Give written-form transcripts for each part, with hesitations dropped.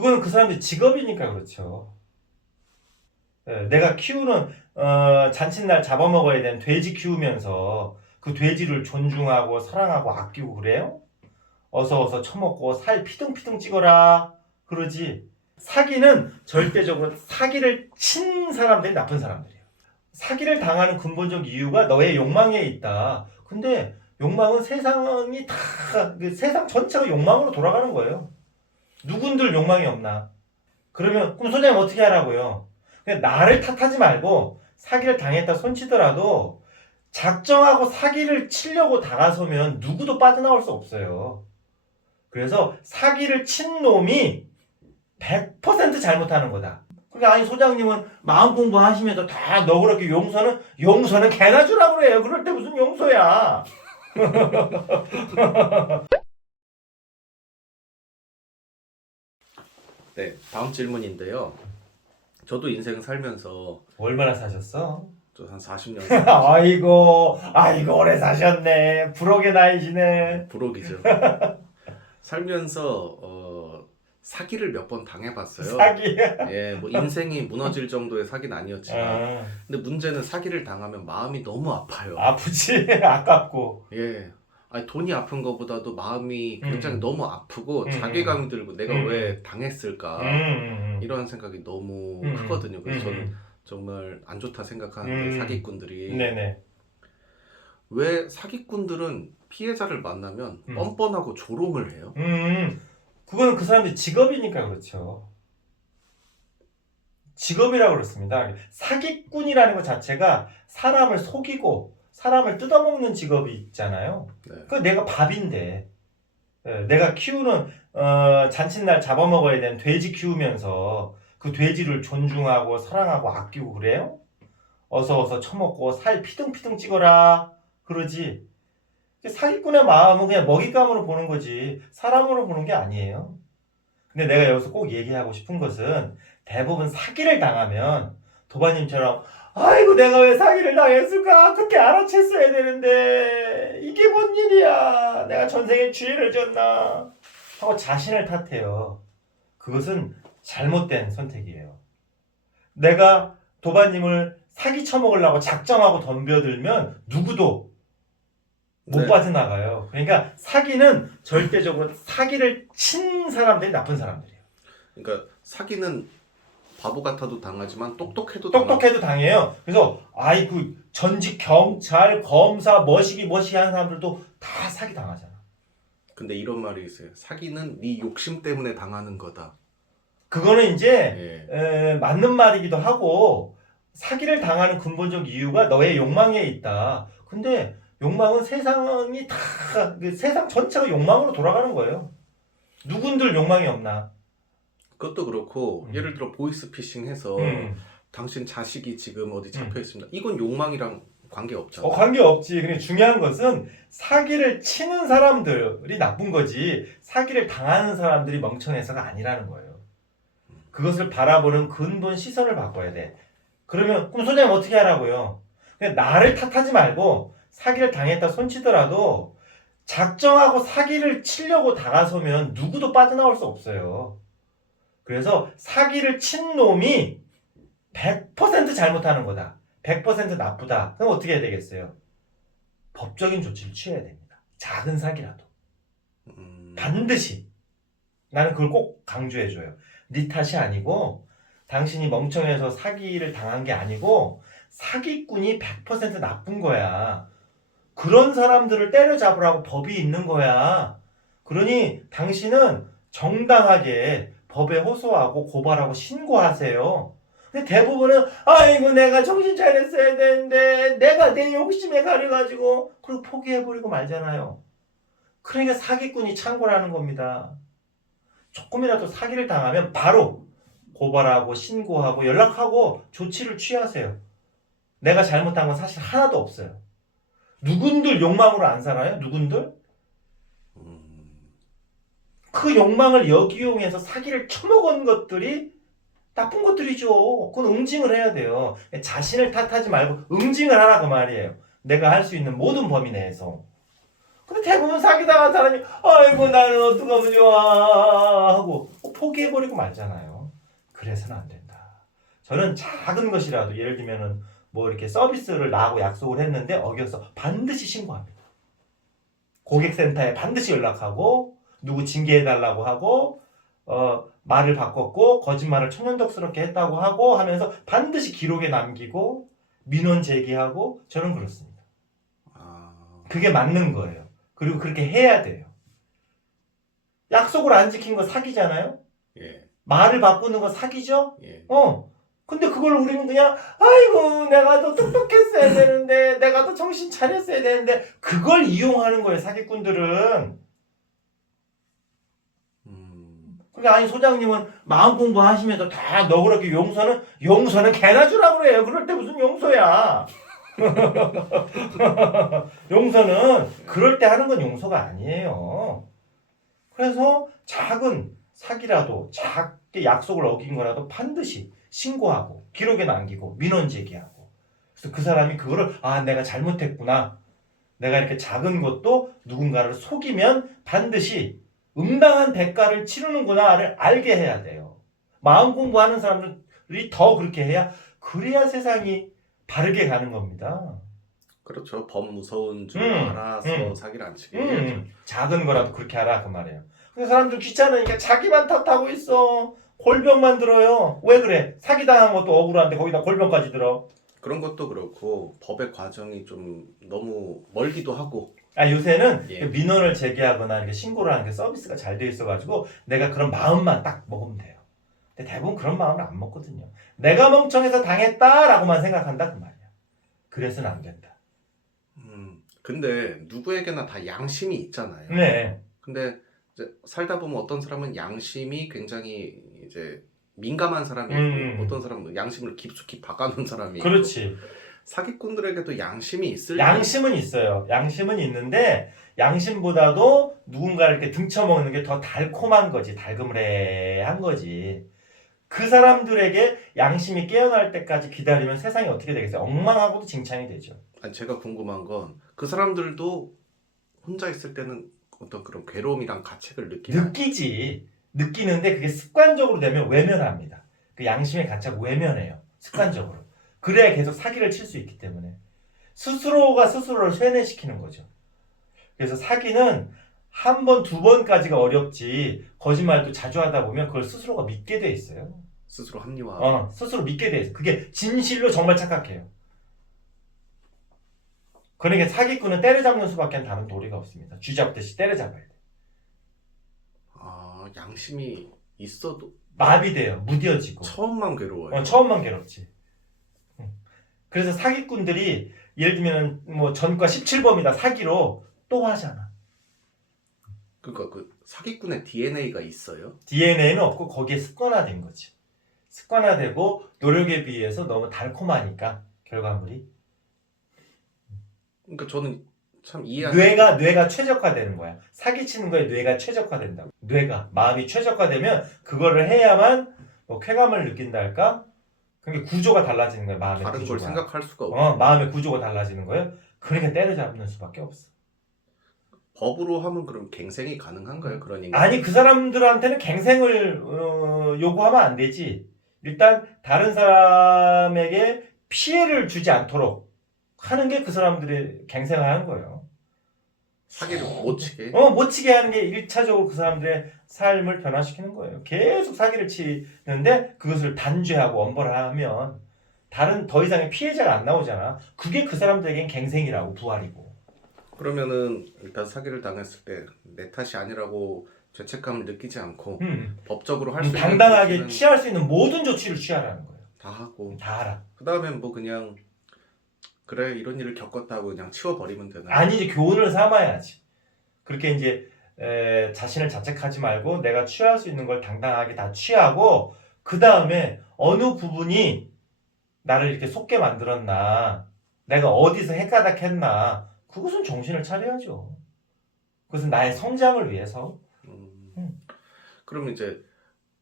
그거는 그 사람들 직업이니까 그렇죠. 예, 내가 키우는 잔칫날 잡아먹어야 되는 돼지 키우면서 그 돼지를 존중하고 사랑하고 아끼고 그래요? 어서 처먹고 살 피둥피둥 찍어라 그러지. 사기는 절대적으로 사기를 친 사람들이 나쁜 사람들이에요. 사기를 당하는 근본적 이유가 너의 욕망에 있다. 근데 욕망은 세상이 다, 그 세상 전체가 욕망으로 돌아가는 거예요. 누군들 욕망이 없나? 그러면 그럼 소장님 어떻게 하라고요? 그냥 나를 탓하지 말고 사기를 당했다 손치더라도 작정하고 사기를 치려고 다가서면 누구도 빠져나올 수 없어요. 그래서 사기를 친 놈이 100% 잘못하는 거다. 그러니까 아니 소장님은 마음 공부하시면서 다 너그럽게 용서는 개나 주라 그래요. 그럴 때 무슨 용서야. 네, 다음 질문인데요. 저도 인생 살면서 얼마나 사셨어? 저 한 40년 아이고 오래 사셨네. 부록의 나이시네. 부록이죠. 살면서 사기를 몇 번 당해봤어요. 사기. 예, 뭐 인생이 무너질 정도의 사기는 아니었지만, 아, 근데 문제는 사기를 당하면 마음이 너무 아파요. 아프지. 아깝고. 예, 아니 돈이 아픈 것보다도 마음이 굉장히 너무 아프고 음. 자괴감이 들고 내가 음. 왜 당했을까 이런 생각이 너무 크거든요. 그래서 저는 정말 안 좋다 생각하는데 사기꾼들이 네네. 왜 사기꾼들은 피해자를 만나면 음. 뻔뻔하고 조롱을 해요? 그거는 그 사람들 직업이니까 그렇죠. 직업이라고 그렇습니다. 사기꾼이라는 것 자체가 사람을 속이고 사람을 뜯어먹는 직업이 있잖아요. 네. 그 내가 밥인데 내가 키우는 잔칫날 잡아먹어야 되는 돼지 키우면서 그 돼지를 존중하고 사랑하고 아끼고 그래요? 어서 처먹고 살 피둥피둥 찍어라 그러지. 사기꾼의 마음은 그냥 먹잇감으로 보는 거지 사람으로 보는 게 아니에요. 근데 내가 여기서 꼭 얘기하고 싶은 것은 대부분 사기를 당하면 도바님처럼 아이고 내가 왜 사기를 당했을까 그때 알아챘어야 되는데 이게 뭔 일이야 내가 전생에 죄를 졌나 하고 자신을 탓해요. 그것은 잘못된 선택이에요. 내가 도바님을 사기 쳐먹으려고 작정하고 덤벼들면 누구도 못 네. 빠져나가요. 그러니까 사기는 절대적으로 사기를 친 사람들이 나쁜 사람들이에요. 그러니까 사기는 바보 같아도 당하지만 똑똑해도 당해요. 그래서 그 전직 경찰, 검사, 머시기한 사람들도 다 사기 당하잖아. 근데 이런 말이 있어요. 사기는 네 욕심 때문에 당하는 거다. 그거는 이제 예. 맞는 말이기도 하고 사기를 당하는 근본적 이유가 너의 욕망에 있다. 근데 욕망은 세상이 다, 그 세상 전체가 욕망으로 돌아가는 거예요. 누군들 욕망이 없나? 그것도 그렇고 예를 들어 보이스피싱 해서 당신 자식이 지금 어디 잡혀 있습니다. 이건 욕망이랑 관계 없잖아요. 관계없지. 근데 중요한 것은 사기를 치는 사람들이 나쁜 거지 사기를 당하는 사람들이 멍청해서가 아니라는 거예요. 그것을 바라보는 근본 시선을 바꿔야 돼. 그러면 그럼 소장님 어떻게 하라고요? 그냥 나를 탓하지 말고 사기를 당했다 손치더라도 작정하고 사기를 치려고 다가서면 누구도 빠져나올 수 없어요. 그래서 사기를 친 놈이 100% 잘못하는 거다. 100% 나쁘다. 그럼 어떻게 해야 되겠어요? 법적인 조치를 취해야 됩니다. 작은 사기라도. 반드시. 나는 그걸 꼭 강조해줘요. 네 탓이 아니고 당신이 멍청해서 사기를 당한 게 아니고 사기꾼이 100% 나쁜 거야. 그런 사람들을 때려잡으라고 법이 있는 거야. 그러니 당신은 정당하게 법에 호소하고 고발하고 신고하세요. 근데 대부분은 아이고 내가 정신 차렸어야 되는데 내가 내 욕심에 가려가지고 그리고 포기해버리고 말잖아요. 그러니까 사기꾼이 창궐하는 겁니다. 조금이라도 사기를 당하면 바로 고발하고 신고하고 연락하고 조치를 취하세요. 내가 잘못한 건 사실 하나도 없어요. 누군들 욕망으로 안 살아요? 누군들? 그 욕망을 역이용해서 사기를 쳐먹은 것들이 나쁜 것들이죠. 그건 응징을 해야 돼요. 자신을 탓하지 말고 응징을 하라 그 말이에요. 내가 할 수 있는 모든 범위 내에서. 근데 대부분 사기당한 사람이 아이고 나는 어떡하면 좋아 하고 포기해버리고 말잖아요. 그래서는 안 된다. 저는 작은 것이라도 예를 들면은 뭐 이렇게 서비스를 나하고 약속을 했는데 어겨서 반드시 신고합니다. 고객센터에 반드시 연락하고 누구 징계해달라고 하고 말을 바꿨고 거짓말을 천연덕스럽게 했다고 하고 하면서 반드시 기록에 남기고 민원 제기하고 저는 그렇습니다. 그게 맞는 거예요. 그리고 그렇게 해야 돼요. 약속을 안 지킨 거 사기잖아요. 예. 말을 바꾸는 거 사기죠. 예. 근데 그걸 우리는 그냥 아이고 내가 더 똑똑했어야 되는데 내가 더 정신 차렸어야 되는데 그걸 이용하는 거예요. 사기꾼들은. 그러니까 아니 소장님은 마음 공부하시면서 다 너그럽게 용서는 개나 주라고 그래요. 그럴 때 무슨 용서야. 용서는 그럴 때 하는 건 용서가 아니에요. 그래서 작은 사기라도 작게 약속을 어긴 거라도 반드시 신고하고 기록에 남기고 민원 제기하고 그래서 그 사람이 그거를 내가 잘못했구나. 내가 이렇게 작은 것도 누군가를 속이면 반드시 응당한 대가를 치르는구나를 알게 해야 돼요. 마음 공부하는 사람들이 더 그렇게 해야 그래야 세상이 바르게 가는 겁니다. 그렇죠. 법 무서운 줄 알아서 사기를 안 치게 해야죠. 작은 거라도 그렇게 하라 그 말이에요. 근데 사람들 귀찮으니까 자기만 탓하고 있어. 골병만 들어요. 왜 그래? 사기당한 것도 억울한데 거기다 골병까지 들어. 그런 것도 그렇고 법의 과정이 좀 너무 멀기도 하고. 요새는 예. 민원을 제기하거나 이렇게 신고를 하는 게 서비스가 잘 돼 있어가지고 내가 그런 마음만 딱 먹으면 돼요. 근데 대부분 그런 마음을 안 먹거든요. 내가 멍청해서 당했다라고만 생각한다 그 말이야. 그래서는 안 된다. 근데 누구에게나 다 양심이 있잖아요. 네. 근데 이제 살다 보면 어떤 사람은 양심이 굉장히 이제 민감한 사람이 있고 어떤 사람은 양심을 깊숙이 박아놓은 사람이 있고. 그렇지. 사기꾼들에게도 양심이 있을 양심은 있어요. 양심은 있는데 양심보다도 누군가를 이렇게 등쳐먹는 게 더 달콤한 거지. 달그물해한 거지. 그 사람들에게 양심이 깨어날 때까지 기다리면 세상이 어떻게 되겠어요? 엉망하고도 징창이 되죠. 아니, 제가 궁금한 건 그 사람들도 혼자 있을 때는 어떤 그런 괴로움이랑 가책을 느끼지. 느끼는데 그게 습관적으로 되면 외면합니다. 그 양심의 가책 외면해요. 습관적으로. 그래야 계속 사기를 칠 수 있기 때문에. 스스로가 스스로를 쇠뇌시키는 거죠. 그래서 사기는 한 번, 두 번까지가 어렵지 거짓말도 자주 하다 보면 그걸 스스로가 믿게 돼 있어요. 스스로 합리화. 스스로 믿게 돼 있어요. 그게 진실로 정말 착각해요. 그러니까 사기꾼은 때려잡는 수밖에 다른 도리가 없습니다. 쥐잡듯이 때려잡아야 돼. 양심이 있어도 마비돼요. 무뎌지고. 처음만 괴로워요. 처음만 괴롭지. 그래서 사기꾼들이 예를 들면 뭐 전과 17범이다 사기로 또 하잖아. 그러니까 그 사기꾼의 DNA가 있어요? DNA는 없고 거기에 습관화된 거지. 습관화되고 노력에 비해서 너무 달콤하니까 결과물이. 그러니까 저는 참 이해. 뇌가 최적화되는 거야. 사기치는 거에 뇌가 최적화된다고. 마음이 최적화되면 그거를 해야만 뭐 쾌감을 느낀다 할까? 그게 구조가 달라지는 거야. 마음의 다른 구조가. 걸 생각할 수가 없어. 마음의 구조가 달라지는 거예요. 그러니까 때려잡는 수밖에 없어. 법으로 하면 그럼 갱생이 가능한가요? 그런 인간? 아니 그 사람들한테는 갱생을 요구하면 안 되지. 일단 다른 사람에게 피해를 주지 않도록 하는 게 그 사람들의 갱생을 하는 거예요. 사기를 못 치게? 못 치게 하는 게 1차적으로 그 사람들의 삶을 변화시키는 거예요. 계속 사기를 치는데 그것을 단죄하고 엄벌하면 다른 더 이상의 피해자가 안 나오잖아. 그게 그 사람들에겐 갱생이라고 부활이고. 그러면은 일단 사기를 당했을 때 내 탓이 아니라고 죄책감을 느끼지 않고 법적으로 할 수 있는 당당하게 조치는 취할 수 있는 모든 조치를 취하라는 거예요. 다 하고 다 알아. 그 다음엔 뭐 그냥 그래 이런 일을 겪었다고 그냥 치워버리면 되나요? 아니 이제 교훈을 삼아야지. 그렇게 이제 자신을 자책하지 말고 내가 취할 수 있는 걸 당당하게 다 취하고 그 다음에 어느 부분이 나를 이렇게 속게 만들었나 내가 어디서 헷가닥했나 그것은 정신을 차려야죠. 그것은 나의 성장을 위해서. 그럼 이제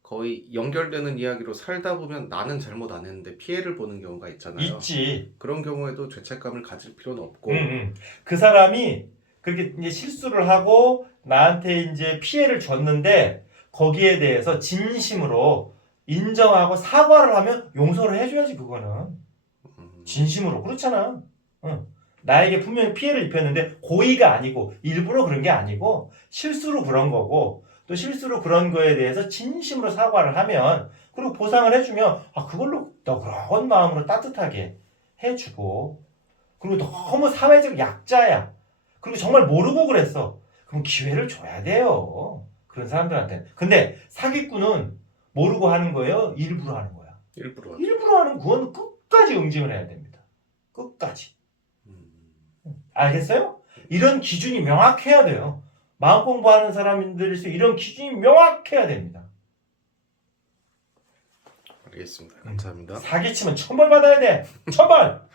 거의 연결되는 이야기로 살다 보면 나는 잘못 안 했는데 피해를 보는 경우가 있잖아요. 있지. 그런 경우에도 죄책감을 가질 필요는 없고 그 사람이 그렇게 이제 실수를 하고 나한테 이제 피해를 줬는데 거기에 대해서 진심으로 인정하고 사과를 하면 용서를 해줘야지 그거는. 진심으로 그렇잖아. 응. 나에게 분명히 피해를 입혔는데 고의가 아니고 일부러 그런 게 아니고 실수로 그런 거고 또 실수로 그런 거에 대해서 진심으로 사과를 하면 그리고 보상을 해주면 그걸로 너그러운 마음으로 따뜻하게 해주고 그리고 너무 사회적 약자야. 그리고 정말 모르고 그랬어. 그럼 기회를 줘야 돼요. 그런 사람들한테. 근데 사기꾼은 모르고 하는 거예요? 일부러 하는 거야? 일부러. 일부러 하는 그건 끝까지 응징을 해야 됩니다. 끝까지. 알겠어요? 이런 기준이 명확해야 돼요. 마음 공부하는 사람들에서 이런 기준이 명확해야 됩니다. 알겠습니다. 감사합니다. 사기치면 천벌 받아야 돼. 천벌!